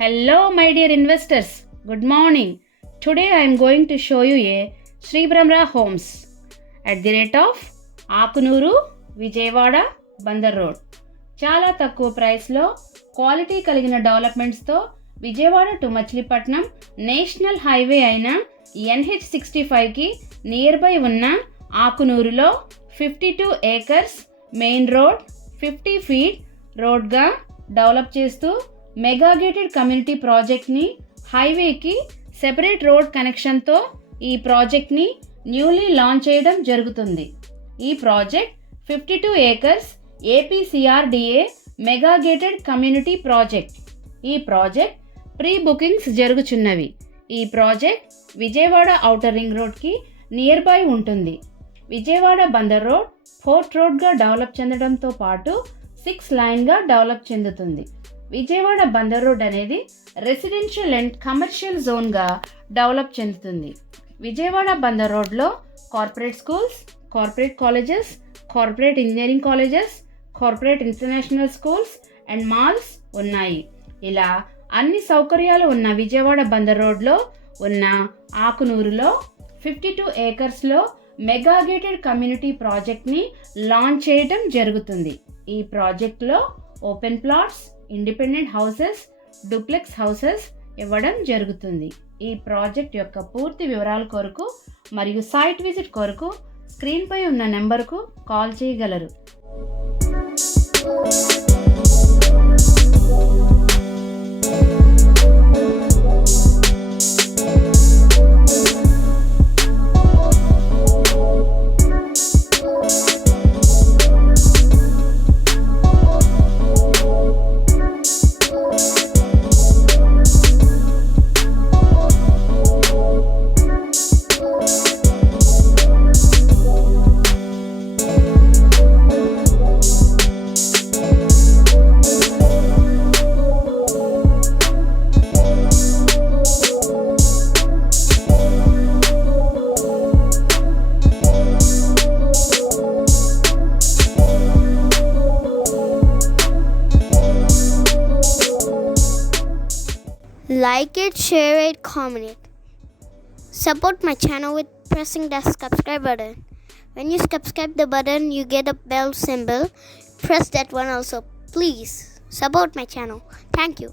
Hello my dear investors, good morning. Today I am going to show you a Sri Brahma Homes at the rate of Akunuru, Vijayawada, Bandar Road. చాలా తక్కువ ప్రైస్లో quality కలిగిన డెవలప్మెంట్స్తో Vijayawada to Machilipatnam national highway అయిన NH65కి near by ఉన్న ఆకునూరులో 52 acres main road 50 feet రోడ్గా డెవలప్ చేస్తూ మెగా గేటెడ్ కమ్యూనిటీ ప్రాజెక్ట్ని హైవేకి సెపరేట్ రోడ్ కనెక్షన్తో ఈ ప్రాజెక్ట్ని న్యూలీ లాంచ్ చేయడం జరుగుతుంది. ఈ project 52 acres APCRDA mega gated community project. ఈ ప్రాజెక్ట్ ప్రీ బుకింగ్స్ జరుగుచున్నవి. ఈ ప్రాజెక్ట్ విజయవాడ ఔటర్ రింగ్ రోడ్కి నియర్ బై ఉంటుంది. విజయవాడ బందర్ రోడ్ 4th రోడ్గా డెవలప్ చెందడంతో పాటు 6 లైన్గా డెవలప్ చెందుతుంది. విజయవాడ బందర్ రోడ్ అనేది రెసిడెన్షియల్ అండ్ కమర్షియల్ జోన్గా డెవలప్ చెందుతుంది. విజయవాడ బందర్ రోడ్లో corporate schools, corporate colleges, corporate engineering colleges, corporate international schools and malls ఉన్నాయి. ఇలా అన్ని సౌకర్యాలు ఉన్న విజయవాడ బందర్ రోడ్లో ఉన్న ఆకునూరులో 52 acresలో మెగా గేటెడ్ కమ్యూనిటీ ప్రాజెక్ట్ని లాంచ్ చేయడం జరుగుతుంది. ఈ ప్రాజెక్ట్లో open plots, independent houses, duplex houses ఇవ్వడం జరుగుతుంది. ఈ ప్రాజెక్ట్ యొక్క పూర్తి వివరాల కొరకు మరియు సైట్ విజిట్ కొరకు స్క్రీన్పై ఉన్న నెంబర్కు కాల్ చేయగలరు. Like it, share it, comment it. Support my channel with pressing the subscribe button. When you subscribe the button, you get a bell symbol. Press that one also. Please support my channel. Thank you.